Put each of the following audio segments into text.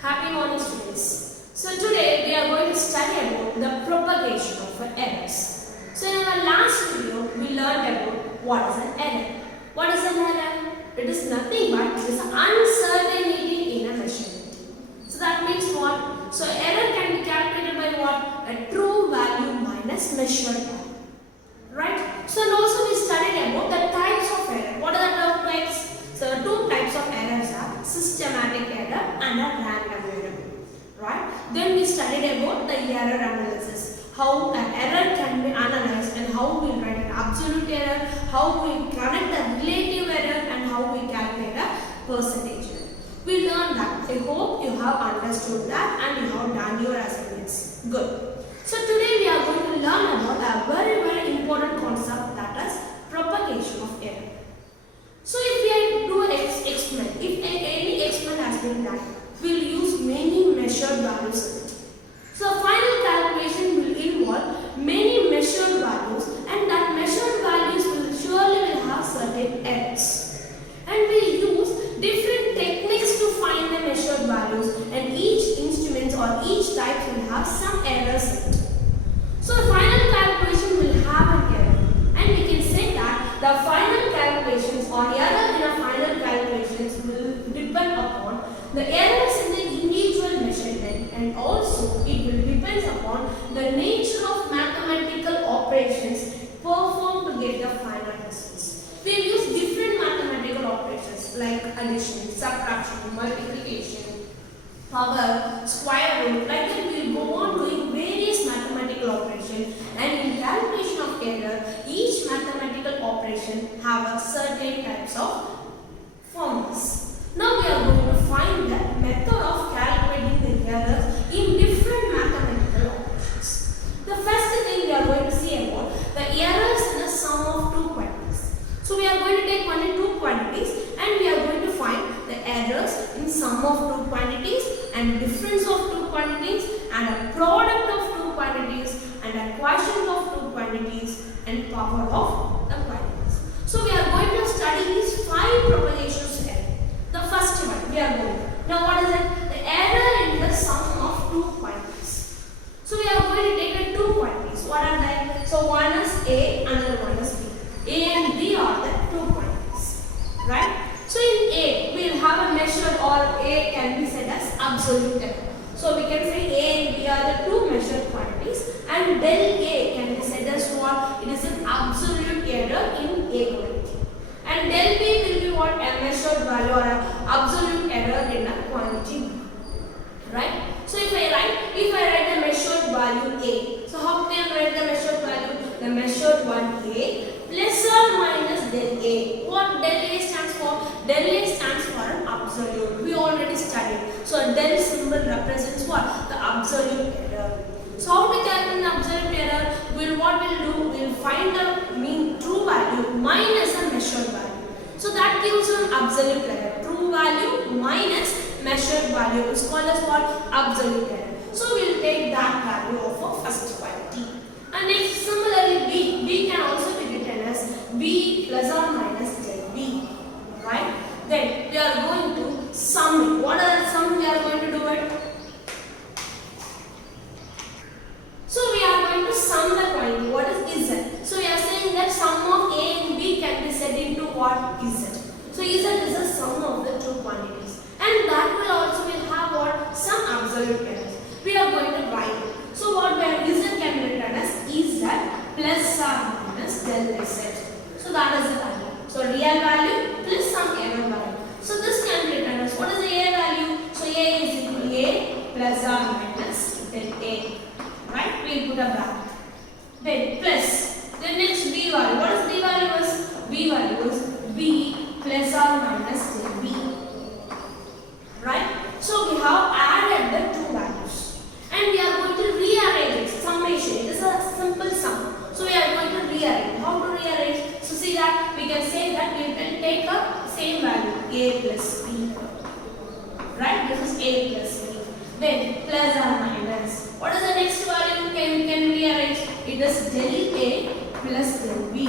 Happy morning, students. So today we are going to study about the propagation of errors. So in our last video we learned about what is an error. What is an error? It is nothing but it is uncertainty in a measurement. So that means what? So error can be calculated by what? A true value minus measured value. Right? So and also we studied about the types of error. What are the types? So the two types of errors are systematic error and a random error. Right? Then we studied about the error analysis. How an error can be analyzed and how we write an absolute error, how we connect a relative error and how we calculate a percentage error. We learned that. I hope you have understood that and you have done your assignments. Good. So today we are going to learn about a very important concept, that is propagation of error. So if we do an experiment, if any experiment has been done, we will use many measured values in it. So final calculation will involve many measured values and that measured values will surely have certain errors. And we will use different techniques to find the measured values and each instrument or each type will have some errors in it. So the final calculation will have an error and we can say that the final calculations or error in a final calculations will depend upon the errors in the individual measurement and also it will depend upon the nature of mathematical operations performed to get the final results. We will use different mathematical operations like addition, subtraction, multiplication, power, square root, like that we will go on doing various mathematical operations and in calculation of error, each mathematical operation have a certain types of formulas. Now we are going to find the method of calculating the errors in different mathematical operations. The first thing we are going to see about the errors in the sum of two quantities. So we are going to take only two quantities and we are going to find the errors in sum of two quantities and difference of two quantities and a product of two quantities and a quotient of two quantities and power of the quantities. So we are going to study these five propagations error. The first one we are going to. Now what is it? The error in the sum of two quantities. So we are going to take the two quantities. What are they? So one is A, another one is B. A and B are the two quantities. Right? So in A, we will have a measured or A can be said as absolute error. So we can say A and B are the two measured quantities and del A can be said as what? It is an absolute error in A quantity. And del B will be what? A measured value or an absolute error in a quantity B. Right? So if I write the measured value A, so how can I write the measured value? The measured one A plus or minus del A. What del A stands for? Del A stands for an absolute. We already studied. So del symbol represents what? The absolute error. So how to calculate the absolute error? What we'll do? We'll find the mean true value minus a measured value. So that gives an absolute error. True value minus measured value is called as what? Absolute error. So we'll take that value of our first quantity. And next similarly B can also be written as B plus or minus del B. Right? Then we are going to sum it. What are the sum we are going to do it? So we are going to sum the quantity. What is Z? So we are saying that sum of A and B can be set into what? Z. So Z is the sum of the two quantities. And that will also will have what? Some absolute errors. We are going to write it. So what Z can be written as Z plus or minus del Z. So that is the value. So real value plus some error value. So this can be written as what is the A value? So A is equal to A plus or minus del A. Right? We will put a bracket. Then plus. Then next B value. What is B value is? B value is B plus or minus del B. Right? So we have added the two values. And we are going to rearrange it. Summation. It is a simple sum. So we are going to rearrange. How to rearrange? So see that we can say that we can take a same value. A plus B. Right? This is A plus B. Then plus or minus. What is the next value we can rearrange? It is del A plus del B.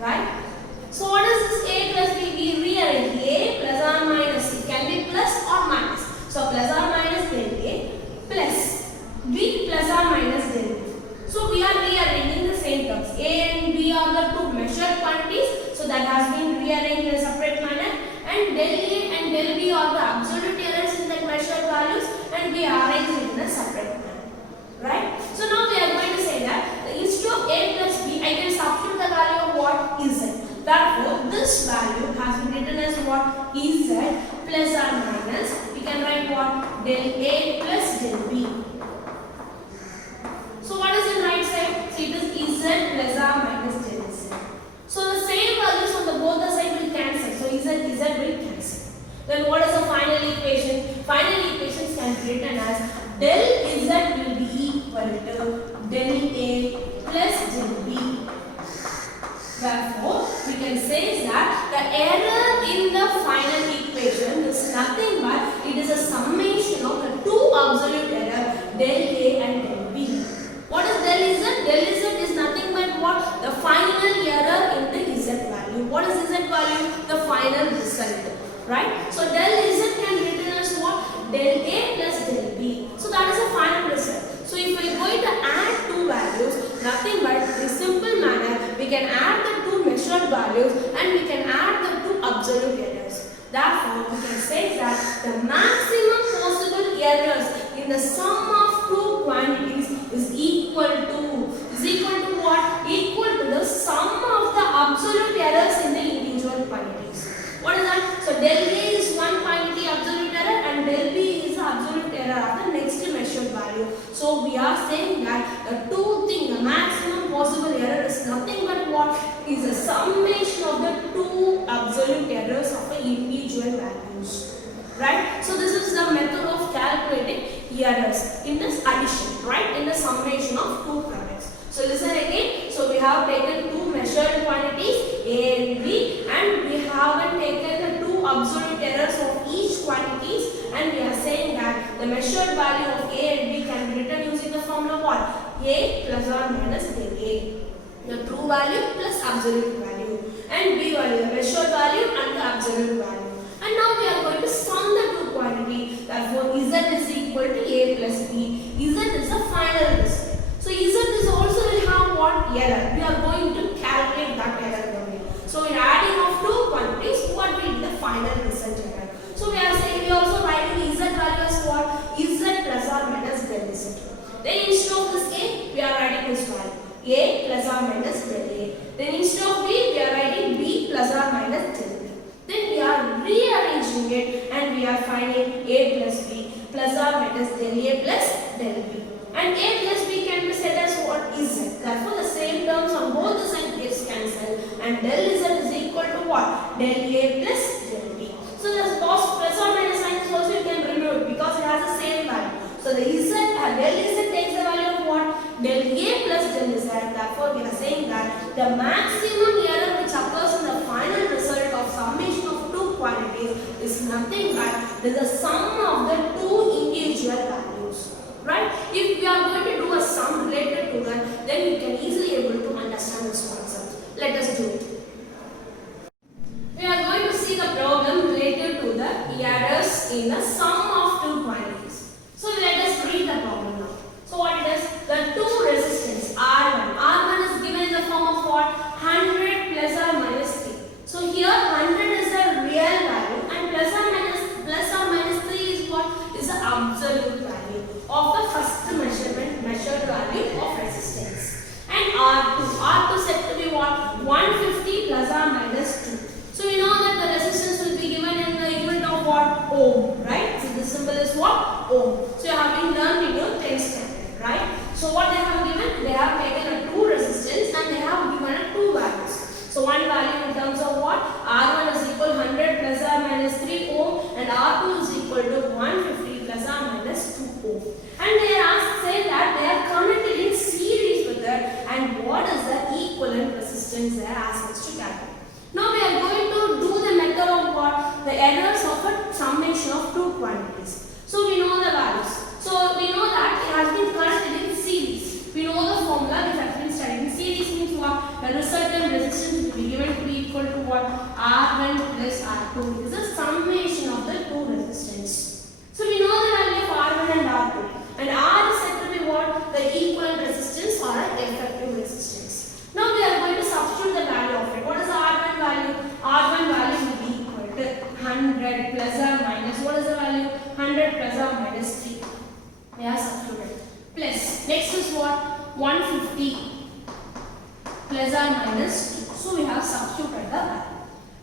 Right? So what is this A plus B? We rearrange A plus or minus. It can be plus and we arrange it in a separate manner. Right? So now we are going to say that instead of a plus b, I can substitute the value of what? Z. Therefore, this value has been written as what? Z plus or minus. We can write what? Del A plus del B. So what is in right side? So it is Z plus or minus del Z. So the same values on the both the side will cancel. So Z will cancel. Then what is the final equation? Final equations can be written as del Z will be equal to del A plus del B. Therefore, we can say that the error in the final equation is nothing but it is a summation of the two absolute error del A and del B. What is del Z? Del Z is nothing but what? The final error in the Z value. What is Z value? The final result. Right? So del Z can be written as what? Del A plus del B. So that is the final result. So if we are going to add two values, nothing but in simple manner, we can add the two measured values and we can add the two absolute errors. Therefore, we can say that the maximum possible errors in the sum of two quantities is equal to what? Equal to the sum of the absolute errors in the individual quantities. What is that? So del A is one quantity absolute error and del B is the absolute error of the next measured value. So we are saying that the two things, the maximum possible error is nothing but what? Is a summation of the two absolute errors of the individual values. Right? So this is the method of calculating errors in this addition, right? In the summation of two products. So listen again. So we have taken two measured quantities A and B and we haven't taken the two absolute errors of each quantities and we are saying that the measured value of A and B can be written using the formula what? A plus or minus del A. The true value plus absolute value and B value, the measured value and the absolute value. And now we are going to sum the two quantity. Therefore, Z is equal to A plus B. Z is the final result. So Z is also will have what? Error. We are going to calculate that error only. So in adding of two quantities, what will be the final result error? So we are saying we are also writing Z value as what? Z plus or minus del Z. Then instead of this A, we are writing this value. A plus or minus del A. Then instead of B, we are writing B plus or minus del B. Then we are rearranging it and we are finding A plus B plus or minus del A plus del B. And A plus B can be said as what? Z. Therefore, the same terms on both the sides gets cancelled and del Z is equal to what? Del A plus del B. So the plus or minus signs also you can remove it because it has the same value. So the Z, del Z takes the value of what? Del A plus del Z. Therefore, we are saying that the maximum error which occurs in the final result of summation of two quantities is nothing but the sum of the two individual values. Right? If we are going to do a sum related to that, then we can easily able to understand this concept. Let us do it. We are going to see the problem related to the errors in the sum of two quantities. So let us read the problem now. So what it is? The two resistance R1. R1 is given in the form of what? 100 plus or minus 3. So here 100 is the real value and plus or minus 3 is what? Is the absolute value of the first measured value of resistance. And R2 said to be what? 150 plus or minus 2. So we know that the resistance will be given in the unit of what? Ohm, right? So this symbol is what? Ohm. So you have been learned in your 10th standard, right? So what they have given? They have taken a two resistance and they have given a two values. So one value in terms of what? R1 is equal 100 plus or minus 3 ohm and R2 is equal to 150 plus or minus 2 ohm. And they are saying that they are connected in series with it and what is the equivalent resistance they are asked us to calculate. Now we are going to do the method of what? The errors of a summation of two quantities. So we know the values. So we know that it has been connected in series. We know the formula which has been studied. In series means what? The resultant resistance will be given to be equal to what? R1 plus R2. This is a summation of the two resistance. So we know the value of R1 and R2. And R is said to be what? The equivalent resistance or an effective resistance. Now we are going to substitute the value of it. What is the R1 value? R1 value will be equal to 100 plus or minus. What is the value? 150 plus or minus 2. So we have substituted the value.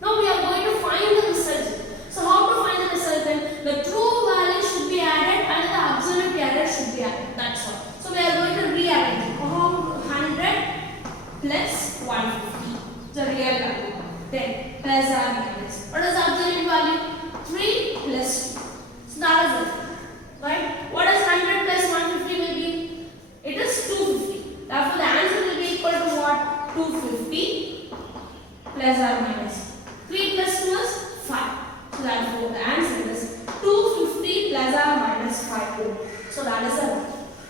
Now we are going to find the result. So how to find the result then? The true value should be added and the absolute error should be added. That's all. So we are going to rearrange. 100 plus 150. The real value. Then plus or minus. What is the absolute value? 3 plus 2. So that is it. Right? What is 100 plus 150 will be? It is 250. Therefore the answer will be equal to what? 250 plus or minus. 3 plus 2 is 5. So therefore the answer is 250 plus or minus 5. So that is it.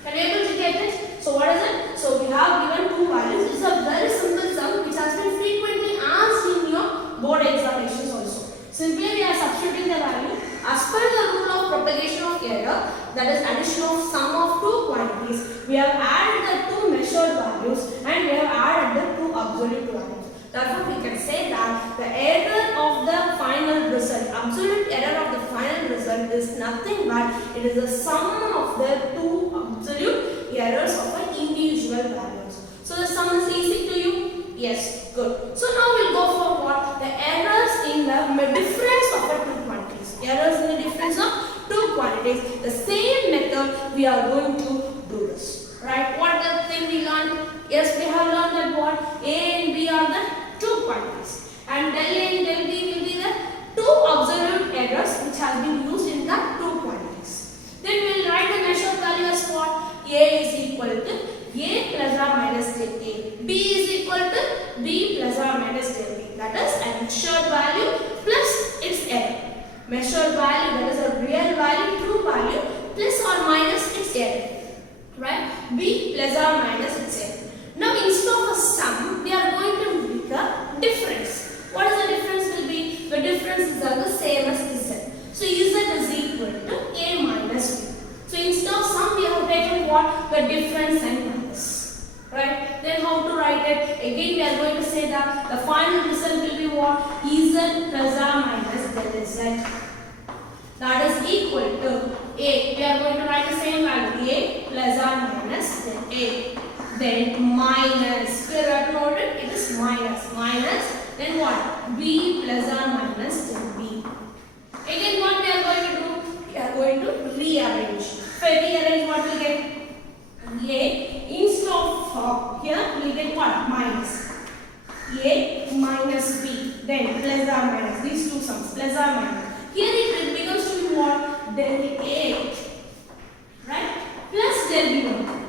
Can you able to get it? So what is it? So we have given two values. It's a very simple sum which has been frequently asked in your board examinations also. Simply we are substituting the value as per the rule of propagation of error, that is addition of sum of two quantities. We have added the two measured values and we have added the two absolute values. Therefore we can say that the error of the final result, absolute error of the final result is nothing but it is the sum of the two absolute errors of an individual values. So the sum is easy to you? Yes, good. So now we'll go for what? The errors in the difference of the two quantities. Errors in the difference of two quantities. The same method we are going to do this. Right? What the thing we learned? Yes, we have learned that what? A and B are the two quantities. And del A and del B will be the two absolute errors which have been used in the two quantities. Then we will write the measured value as what? A is equal to A plus or minus del A. B is equal to B plus or minus del B. That is a measured value plus its error. Measured value, that is a real value, true value, plus or minus its error. Right? B plus or minus its error. Now instead of a sum, we are going to make a difference. What is the difference will be? The differences are the same as Z. So Z is equal to A minus B. So instead of sum, we have taken what? The difference and minus. Right? Then how to write it? Again we are going to say that the final result will be what? Z plus or minus del Z. That is equal to A. We are going to write the same value. A plus or minus del A. Then minus. We have noted it is minus. Minus. Then what? B plus or minus del B. Again what we are going to do? We are going to rearrange. If I rearrange, what will get? A instead of here we will get what? Minus. A minus B. Then plus or minus. These two sums. Plus or minus. Here it becomes to be what? Del A. Right? Plus del B1.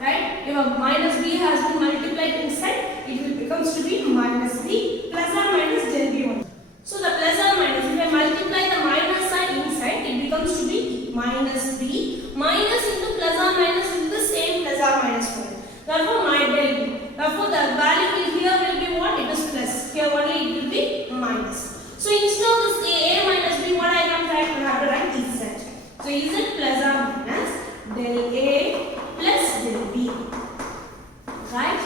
Right? If minus B has been multiplied inside, it will becomes to be minus B plus or minus del B1. So the plus or minus, if I multiply the minus sign inside, it becomes to be minus B. Minus into plus or minus is the same plus or minus point. Therefore, my del B. Therefore, the value here will be what? It is plus. Here only it will be minus. So instead of this A minus B, what I can write? I have to write Z. So Z plus or minus del A plus del B. Right?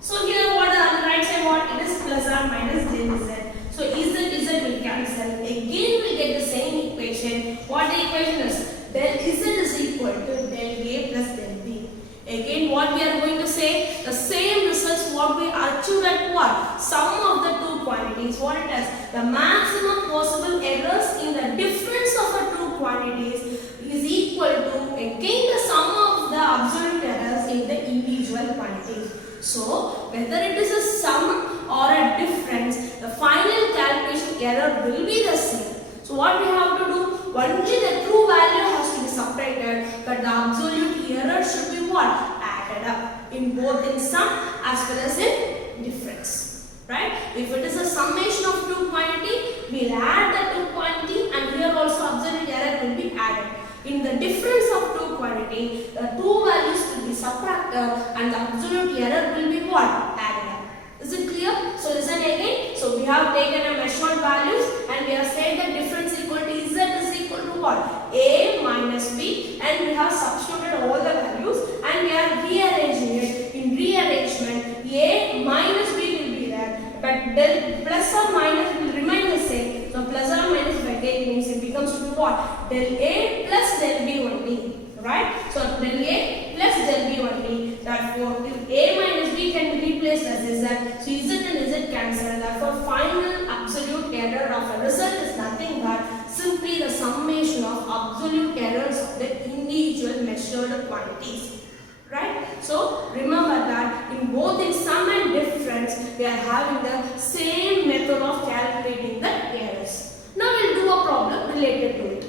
So here what on the right side what? It is plus or minus del Z. So Z will cancel. Again we get the same equation. What the equation is? Del Z is equal to del A plus del B. Again what we are going to say? The same results what we achieved at what? Sum of the two quantities. What it is? The maximum possible errors in the difference of the two quantities is equal to again the sum of the absolute errors in the individual quantities. So whether it is a sum or a difference, the final calculation error will be the same. So what we have to do? Only the true value has to be separated, but the absolute error should be what? Added up in both in sum as well as in difference. Right? If it is a summation of two quantity, we will add the two quantity and here also absolute error will be added. In the difference of two quantity, the two values will be subtracted and the absolute error will be what? Added up. Is it clear? So listen again. So we have taken a measured values and we have said that difference equal to Z is equal to what? A minus B, and we have substituted all the values and we are rearranging it. In rearrangement, A minus B will be there, but del plus or minus will remain the same. So plus or minus by taking means it becomes to be what? Del A plus del B only. Right? So del A plus del B only. That Therefore, if A minus B can be replaced as Z, so Z and Z cancel. Therefore, final absolute error of a result is nothing but simply the summation of absolute errors of the individual measured quantities. Right? So, remember that in both in sum and difference, we are having the same method of calculating the errors. Now, we will do a problem related to it.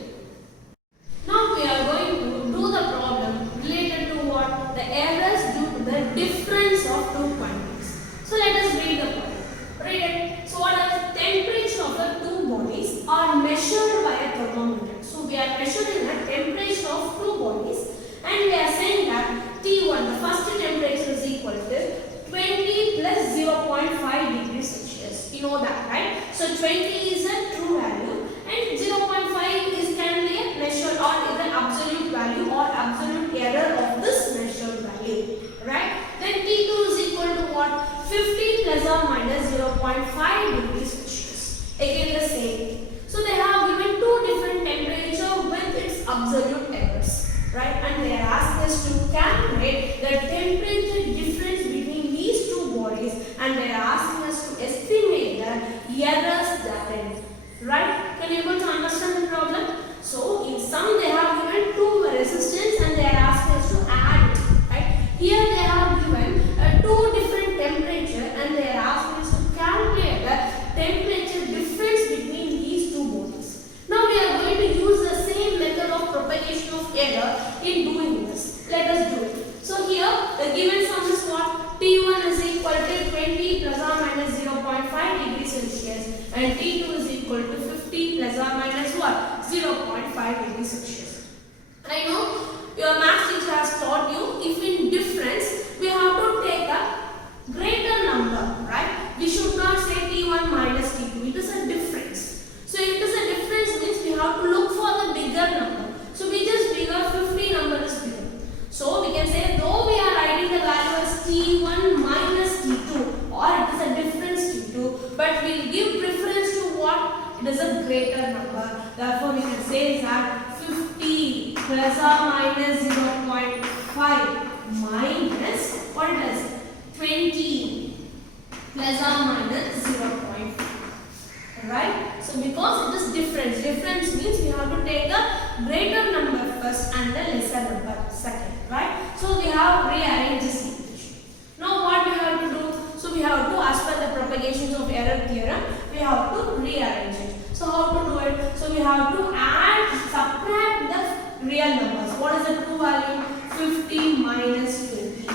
Now, we are going to do the problem related to what? The errors due to the difference of two quantities. So, let us read the problem. Read it. So, what are the temperature of the two bodies are measured by a thermometer. So, we are measuring the temperature of two bodies and we are saying that T1, the first temperature is equal to 20 plus 0.5 degrees Celsius. You know that, right? So 20 is a true value and 0.5 is can be a measured or is an absolute value or absolute error of this measured value. Right? Then T2 is equal to what? 50 plus or minus 0.5 degrees Celsius. Again the same. So they have given two different temperatures with its absolute errors. Right, and they are asking us to calculate the temperature difference between these two bodies and they are asking us to estimate the errors therein. Right, can you able to understand the problem? So in sum they have given two resistance and they are asking us to add it. Right, here they have given two different temperature and they are asking us to calculate the temperature difference between these two bodies. Now we are going to use the same method of propagation of error in doing this. Let us do it. So here the given sum is what? T1 is equal to 20 plus or minus 0.5 degrees Celsius and T2 is equal to 50 plus or minus what? 0.5 degrees Celsius. I know your math teacher has taught you if in difference we have to take a greater number, right? We should not say T1 minus T2. It is a difference. So if it is a difference means we have to look for the bigger number. So we just figure 50 number is bigger. So we can say though we are writing the value as T1 minus T2 or it is a difference T2, but we will give preference to what? It is a greater number. Therefore we can say that 50 plus or minus 0.5 minus what it is? 20 plus or minus 0.5. Right? So because it is difference means we have to take a greater number first and the lesser number second. Right? So we have rearranged this equation. Now what we have to do? So we have to, as per the propagations of error theorem, we have to rearrange it. So how to do it? So we have to subtract the real numbers. What is the true value? 50 minus 20.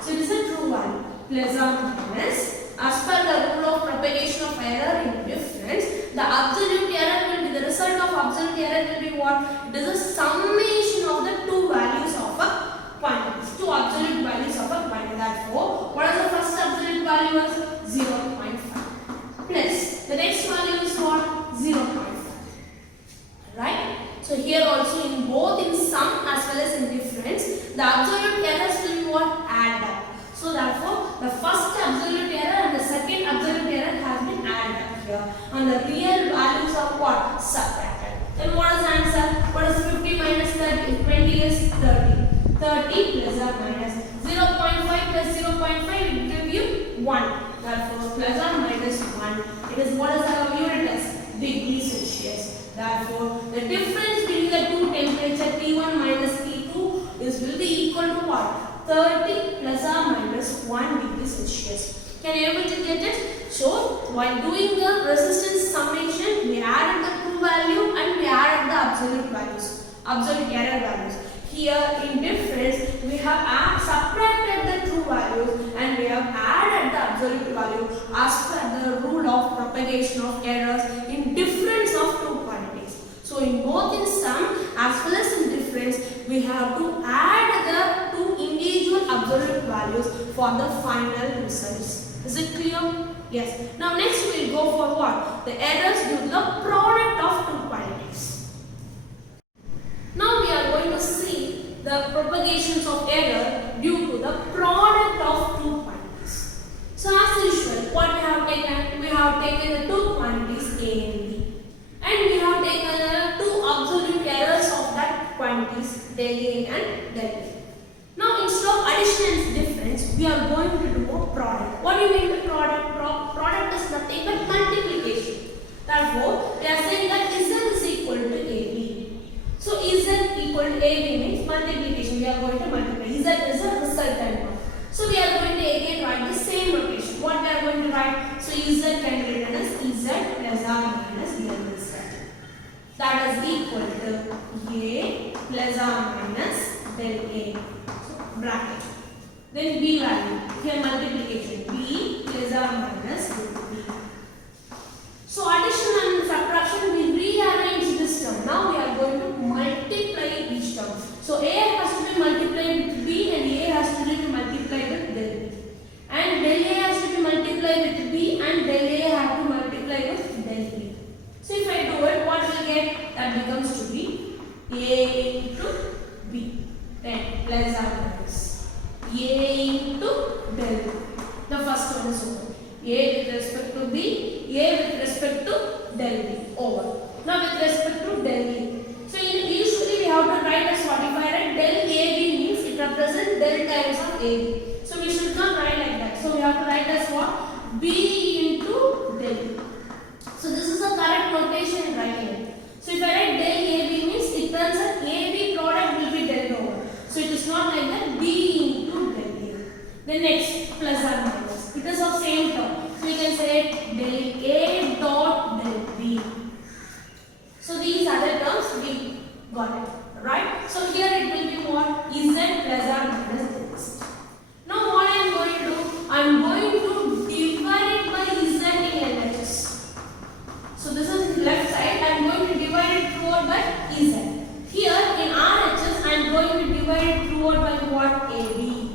So it is a true value. Plus or minus. As per the rule of propagation of error in difference, the absolute error will be, the result of absolute error will be what? It is a summation of the two values of a quantity. Two absolute values of a quantity. Therefore, what is the first absolute value? Is 0.5. Plus, the next value is what? 0.5. Right? So here also in both in sum as well as in difference, the absolute errors will be what? Add up. So therefore, the first absolute error and the second absolute error has been added up here. And the real values are what? Subtracted. Then what is the answer? What is 50 minus 30? 20 is 30. 30 plus or minus 0.5 plus 0.5 will give you 1. Therefore, plus or minus 1. It is what is our unit as? Degrees Celsius. Therefore, the difference between the two temperature T1 minus T2 is will be equal to what? 30 plus or minus 1 degree Celsius. Can you able to get it? So, while doing the resistance summation, we added the true value and we added the absolute values, absolute error values. Here in difference, we have subtracted the true values and we have added the absolute value as per the rule of propagation of errors in difference of two quantities. So, in both in sum as well as in difference, we have to add the two individual absolute values for the final results. Is it clear? Yes. Now next we will go for what? The errors due to the product of two quantities. Now we are going to see the propagations of error due to the product of two quantities. So as usual, what we have taken? We have taken the two quantities A and B. And we have taken the two absolute errors of that quantities del A and del B. Now instead of addition and friends, we are going to do a product. What do you mean by product? Product is nothing but multiplication. Therefore, we are saying that Z is equal to AB. So Z equal to AB means multiplication. We are going to multiply. Z is a resultant one. So we are going to again write the same notation. What we are going to write? So Z can be written as Z plus or minus del Z. That is equal to A plus or minus del A. So bracket. Then B value. Here multiplication. B plus or minus del B. So addition and subtraction, we rearrange this term. Now we are going to multiply each term. So A has to be multiplied with B and A has to be multiplied with del B. And del A has to be multiplied with B and del A has to multiply with del B. So if I do it, what will get? That becomes to be A into B. Then plus or minus A into del B. The first one is over. A with respect to B, A with respect to del B, over. Now with respect to del A. So usually we have to write as what? If I write del AB means it represents del times of AB. So we should not write like that. So we have to write as what? B into del. So this is a correct notation in writing it. So if I write del AB means it turns out AB product will be del over. So it is not like that. B into del A. Then next plus or minus. It is of same term. So we can say del A dot del B. So these other terms we got it, right? So here it will be what? Z plus or minus this. Now what I am going to do? I am going to divide it by Z in LHS. So this is left side. I am going to divide it throughout by Z. Here in RHS I am going to divide it throughout by what? AB.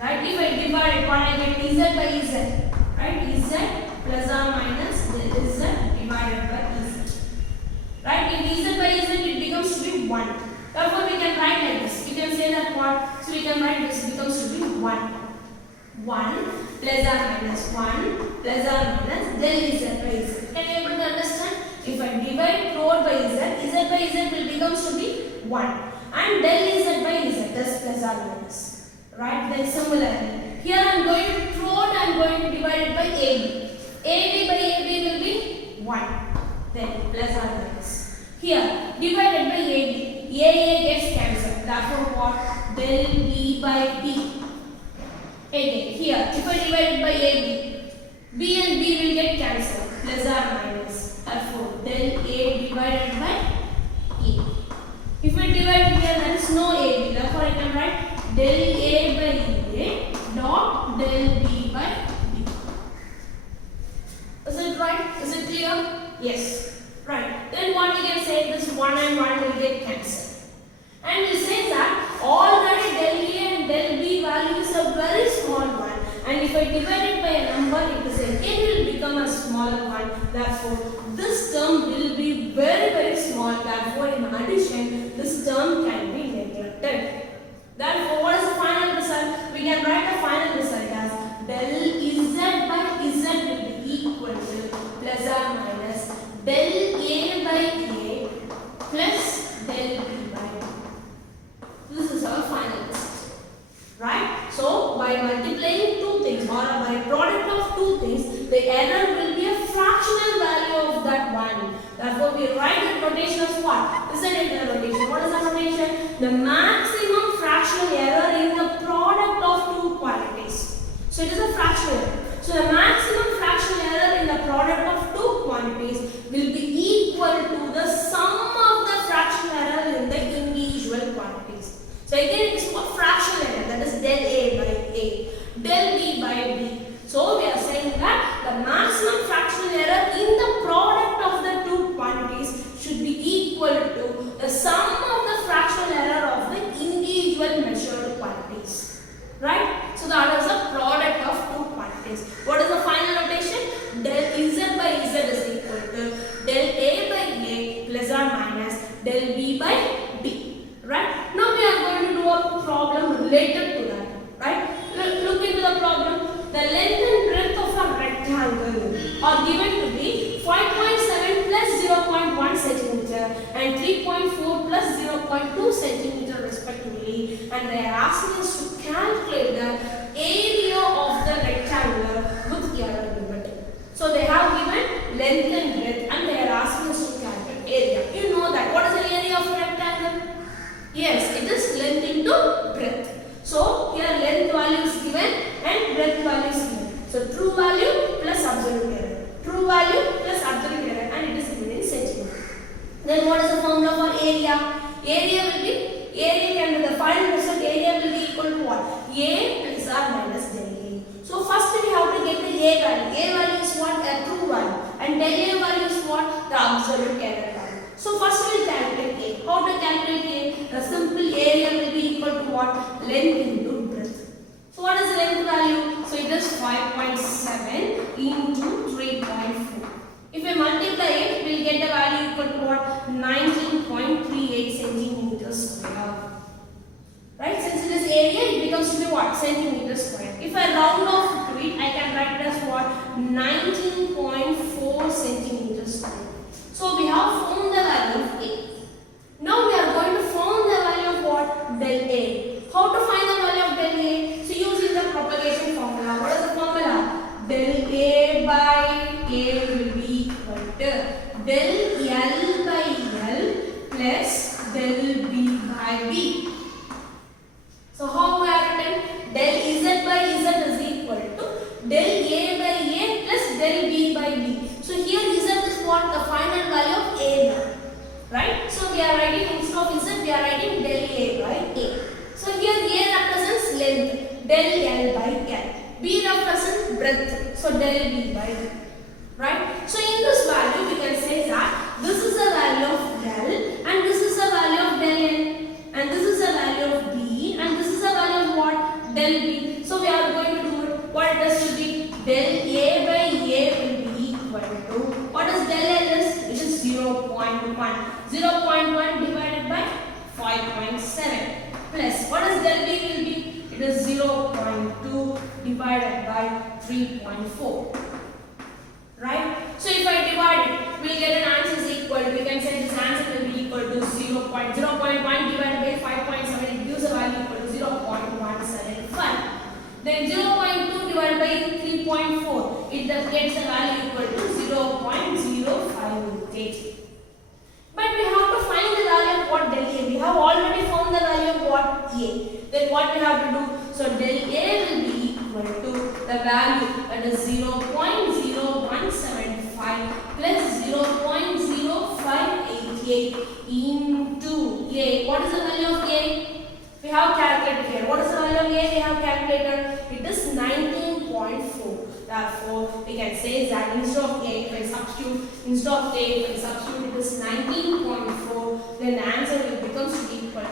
Right? If I divide it, what I get? Z by Z. Right? Z plus or minus Z divided by Z. Right? If Z by Z it becomes to be 1. Therefore we can write like this. You can say that what? So we can write this becomes to be 1. 1 plus or minus 1 plus or minus del Z by Z. Can you able to understand? If I divide throughout by Z by Z will becomes to be 1. And del Z by Z is plus or minus. Right? Then similarly, here I am going to throughout I am going to divide it by AB. AB by AB will be 1. Then plus or minus. Here divided by AB. AA gets cancelled. Therefore what? Del B by B. Again here if I divide it by AB, B and B will get cancelled. Plus or minus. Therefore del A divided by A. If we divide here there is no AB. Therefore I can write del A by A dot del B by B. Is it right? Is it clear? Yes. Right. Then what we can say, this 1 and 1 will get cancelled. And we say that already del A and del B value is a very small one. And if I divide it by a number, it is again will become a smaller one. Therefore, this term will be very small. Therefore, in addition, this term can be neglected. Therefore, what is the final result? We can write the final result as del Z by Z will be equal to plus or minus del A by A plus del B by B. This is our final result. Right? So, by multiplying two things or by product of two things, the error will be a fractional value of that one. Therefore, we write the notation as what? Is it the notation? What is the notation? The maximum fractional error in the product of two quantities. So it is a fractional error. So the maximum fractional error in the product of two quantities will be equal to the sum of the fractional error in the individual quantities. So again it is what fractional error, that is del A by A, del B by B. So we are saying that the maximum fractional error in the product of the two quantities should be equal to the sum of the fractional error of the individual measured quantities. Right? So that is the product of two quantities. What is the final notation? Del Z by Z is equal to del A by A plus or minus del B by B. Right? Now we are going to do a problem related to that. Right? Look into the problem. The length and breadth of a rectangle are given to be 5.7 plus 0.1 centimeter and 3.4 plus 0.2 centimeter respectively, and they are asking us to calculate the area will be, area can be the final result, area will be equal to what? A plus or minus del A. So first we have to get the A value. A value is what? A true value. And del A value is what? The absolute error value. So first we will calculate A. How to calculate A? The simple area will be equal to what? Length into breadth. So what is the length value? So it is 5.7 into 3.4. If we multiply it, we will get the value equal to what? 19.38 centimeters square. Right? Since it is area, it becomes to be what? Centimeters square. If I round off to it, I can write it as what? 19.4 centimeters square. So we have found the value of A. Now we are going to find the value of what? Del A. How to find the value of del A? So using the propagation formula. What is the formula? Del A by A will be equal to del L by L plus del B by B. So how we are written? Del Z by Z is equal to del A by A plus del B by B. So here Z is what? The final value of A now. Right? So we are writing instead of Z, we are writing del A by A. So here A represents length, del L by L. B represents breadth, so del B by B. Right? So in this value we can say that this is the value of del and this is the value of del L and this is the value of B and this is the value of what? Del B. So we are going to do it. What it is to be? Del A by A will be equal to, what is del L is? It is 0.1. 0.1 divided by 5.7 plus, what is del B will be? It is 0.2 divided by 3.4. Right? So if I divide it, we will get an answer is equal to, we can say this answer will be equal to 0.1 divided by 5.7, it gives a value equal to 0.175. Then 0.2 divided by 3.4, it gets a value equal to 0.0588. But we have to find the value of what del A. We have already found the value of what? A. Then what we have to do? So del A will be equal to the value, that is 0.0175 plus 0.0588 into A. What is the value of A? We have calculated here. What is the value of A? We have calculated. It is 19.4. Therefore, we can say that instead of A, if I substitute, it is 19.4, then the answer will become equal to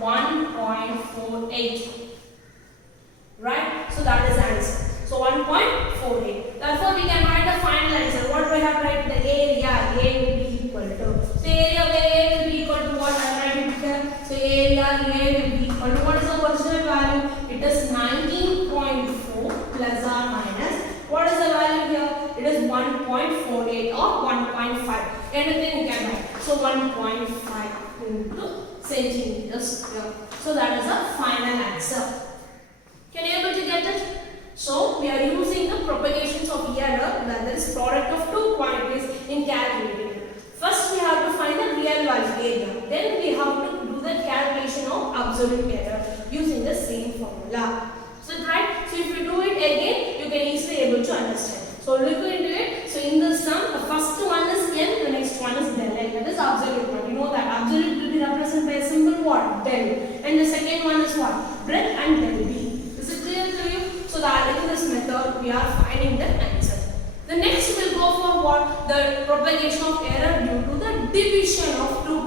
1.48. Right? So that is the answer. So 1.48. Therefore, we can write the final answer. What do we have to write? The area. A will be equal to. So area of A will be equal to what? I write it here. So area A will be equal to, what is the original value? It is 19.4 plus or minus. What is the value here? It is 1.48 or 1.5. Anything you can write. So 1.5 into centimeters square. So that is the final answer. Can you able to get it? So we are using the propagations of error, that is product of two quantities, in calculating it. First we have to find the real value area. Then we have to do the calculation of absolute error using the same formula. So right? So if you do it again, you can easily able to understand. So look into it. So in the sum, the first one is N, the next one is del N. That is absolute one. You know that absolute will be represented by a symbol what? Del. And the second one is what? Breadth and del B. Is it clear to you? So that in this method we are finding the answer. The next will go for what? The propagation of error due to the division of two